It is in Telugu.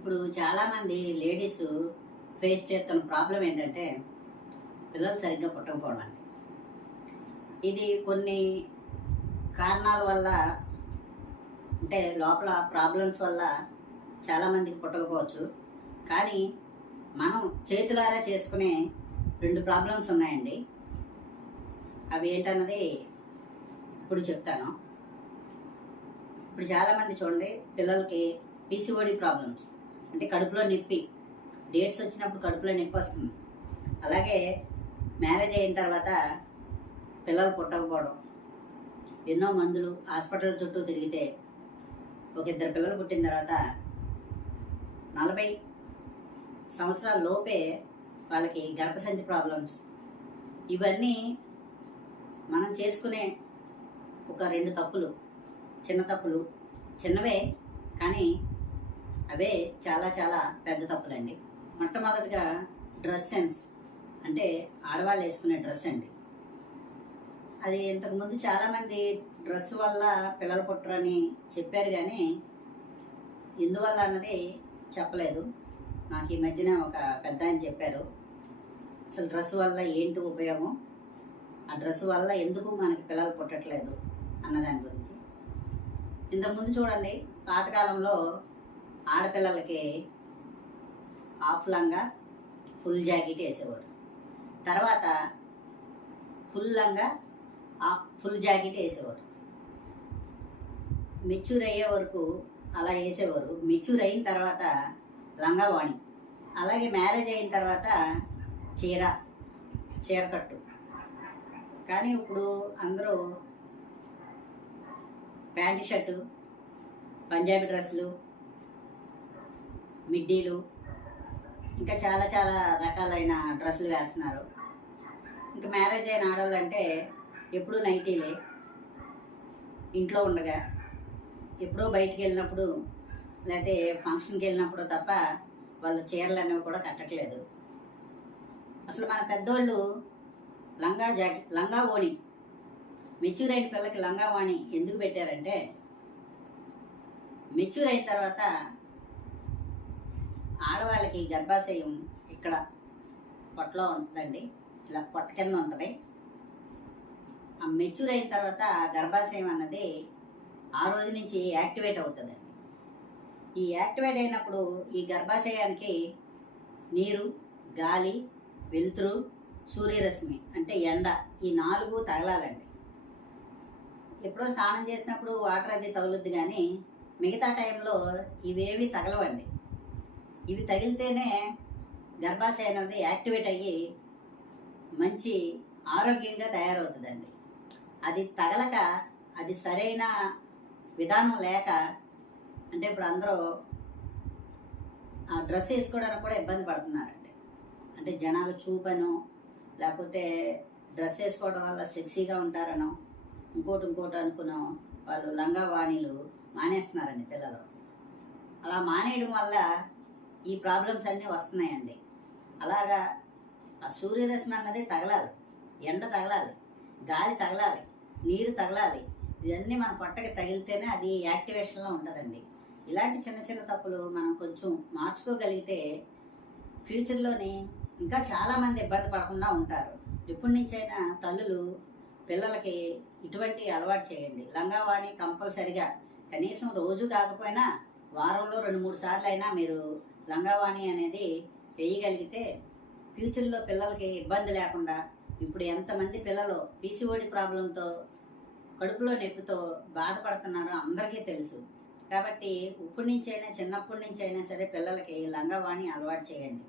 ఇప్పుడు చాలామంది లేడీస్ ఫేస్ చేస్తున్న ప్రాబ్లం ఏంటంటే పిల్లలు సరిగ్గా పుట్టకపోవడం ఇది కొన్ని కారణాల వల్ల అంటే లోపల ప్రాబ్లమ్స్ వల్ల చాలామందికి పుట్టకపోవచ్చు. కానీ మనం చేతులారా చేసుకునే రెండు ప్రాబ్లమ్స్ ఉన్నాయండి. అవి ఏంటన్నది ఇప్పుడు చెప్తాను. ఇప్పుడు చాలామంది చూడండి పిల్లలకి పీసీఓడి ప్రాబ్లమ్స్ అంటే కడుపులో నొప్పి. డేట్స్ వచ్చినప్పుడు కడుపులో నొప్పి వస్తుంది. అలాగే మ్యారేజ్ అయిన తర్వాత పిల్లలు పుట్టకపోవడం. ఎన్నో మందులు హాస్పిటల్ చుట్టూ తిరిగితే ఒక ఇద్దరు పిల్లలు పుట్టిన తర్వాత నలభై సంవత్సరాల లోపే వాళ్ళకి గర్భసంచి ప్రాబ్లమ్స్. ఇవన్నీ మనం చేసుకునే ఒక రెండు తప్పులు చిన్న తప్పులు చిన్నవే. కానీ అవే చాలా చాలా పెద్ద తప్పులండి. మొట్టమొదటిగా డ్రెస్ సెన్స్. అంటే ఆడవాళ్ళు వేసుకునే డ్రెస్ అండి. అది ఇంతకుముందు చాలామంది డ్రెస్ వల్ల పిల్లలు పుట్టరని చెప్పారు కానీ ఎందువల్ల అన్నది చెప్పలేదు. నాకు ఈ మధ్యన ఒక పెద్ద ఆయన చెప్పారు. అసలు డ్రెస్ వల్ల ఏంటి ఉపయోగం? ఆ డ్రెస్ వల్ల ఎందుకు మనకి పిల్లలు పుట్టట్లేదు? అన్నదాని గురించి. ఇంతకుముందు చూడండి పాతకాలంలో ఆడపిల్లలకి హాఫ్ లంగా ఫుల్ జాకెట్ వేసేవారు తర్వాత ఫుల్ లంగా ఫుల్ జాకెట్ వేసేవారు మెచ్యూర్ అయ్యే వరకు అలా వేసేవారు. మెచ్యూర్ అయిన తర్వాత లంగావాణి అలాగే మ్యారేజ్ అయిన తర్వాత చీర చీరకట్టు కానీ ఇప్పుడు అందరూ ప్యాంటు షర్టు పంజాబీ డ్రెస్సులు మిడ్డీలు ఇంకా చాలా చాలా రకాలైన డ్రెస్సులు వేస్తున్నారు. ఇంకా మ్యారేజ్ అయిన ఆడవాళ్ళు అంటే ఎప్పుడూ నైటీలే. ఇంట్లో ఉండగా ఎప్పుడో బయటికి వెళ్ళినప్పుడు లేకపోతే ఫంక్షన్కి వెళ్ళినప్పుడు తప్ప వాళ్ళు చీరలు అనేవి కూడా కట్టట్లేదు. అసలు మన పెద్దోళ్ళు లంగా జాకెట్ లంగా ఓణి మెచ్యూర్ అయిన పిల్లకి లంగా వాణి ఎందుకు పెట్టారంటే మెచ్యూర్ అయిన తర్వాత ఆడవాళ్ళకి గర్భాశయం ఇక్కడ పొట్టలో ఉంటుందండి. ఇలా పొట్ట కింద ఉంటుంది. ఆ మెచ్యూర్ అయిన తర్వాత గర్భాశయం అన్నది ఆ రోజు నుంచి యాక్టివేట్ అవుతుందండి. ఈ యాక్టివేట్ అయినప్పుడు ఈ గర్భాశయానికి నీరు గాలి వెలుతురు సూర్యరశ్మి అంటే ఎండ ఈ నాలుగు తగలాలండి. ఎప్పుడో స్నానం చేసినప్పుడు వాటర్ అది తగులుద్ది కానీ మిగతా టైంలో ఇవేవి తగలవండి. ఇవి తగిలితేనే గర్భాశయం అనేది యాక్టివేట్ అయ్యి మంచి ఆరోగ్యంగా తయారవుతుందండి. అది తగలక అది సరైన విధానం లేక అంటే ఇప్పుడు అందరూ ఆ డ్రెస్ వేసుకోవడానికి కూడా ఇబ్బంది పడుతున్నారండి. అంటే జనాలు చూపను లేకపోతే డ్రెస్ వేసుకోవడం వల్ల సెక్సీగా ఉంటారనో ఇంకోటి ఇంకోటి అనుకున్నాం వాళ్ళు లంగా వాణిలు మానేస్తున్నారండి పిల్లలు. అలా మానేయడం వల్ల ఈ ప్రాబ్లమ్స్ అన్నీ వస్తున్నాయండి. అలాగా ఆ సూర్యరశ్మి అన్నది తగలాలి. ఎండ తగలాలి. గాలి తగలాలి. నీరు తగలాలి. ఇవన్నీ మన పొట్టకి తగిలితేనే అది యాక్టివేషన్లో ఉంటుందండి. ఇలాంటి చిన్న చిన్న తప్పులు మనం కొంచెం మార్చుకోగలిగితే ఫ్యూచర్లోని ఇంకా చాలామంది ఇబ్బంది పడకుండా ఉంటారు. ఇప్పటి నుంచైనా తల్లులు పిల్లలకి ఇటువంటి అలవాటు చేయండి. లంగావాణి కంపల్సరిగా కనీసం రోజు కాకపోయినా వారంలో రెండు మూడు సార్లు అయినా మీరు లంగావాణి అనేది వేయగలిగితే ఫ్యూచర్లో పిల్లలకి ఇబ్బంది లేకుండా ఇప్పుడు ఎంతమంది పిల్లలు పీసీఓడి ప్రాబ్లంతో కడుపులో నొప్పితో బాధపడుతున్నారో అందరికీ తెలుసు. కాబట్టి ఇప్పటి నుంచైనా చిన్నప్పటి నుంచి అయినా సరే పిల్లలకి లంగావాణి అలవాటు చేయండి.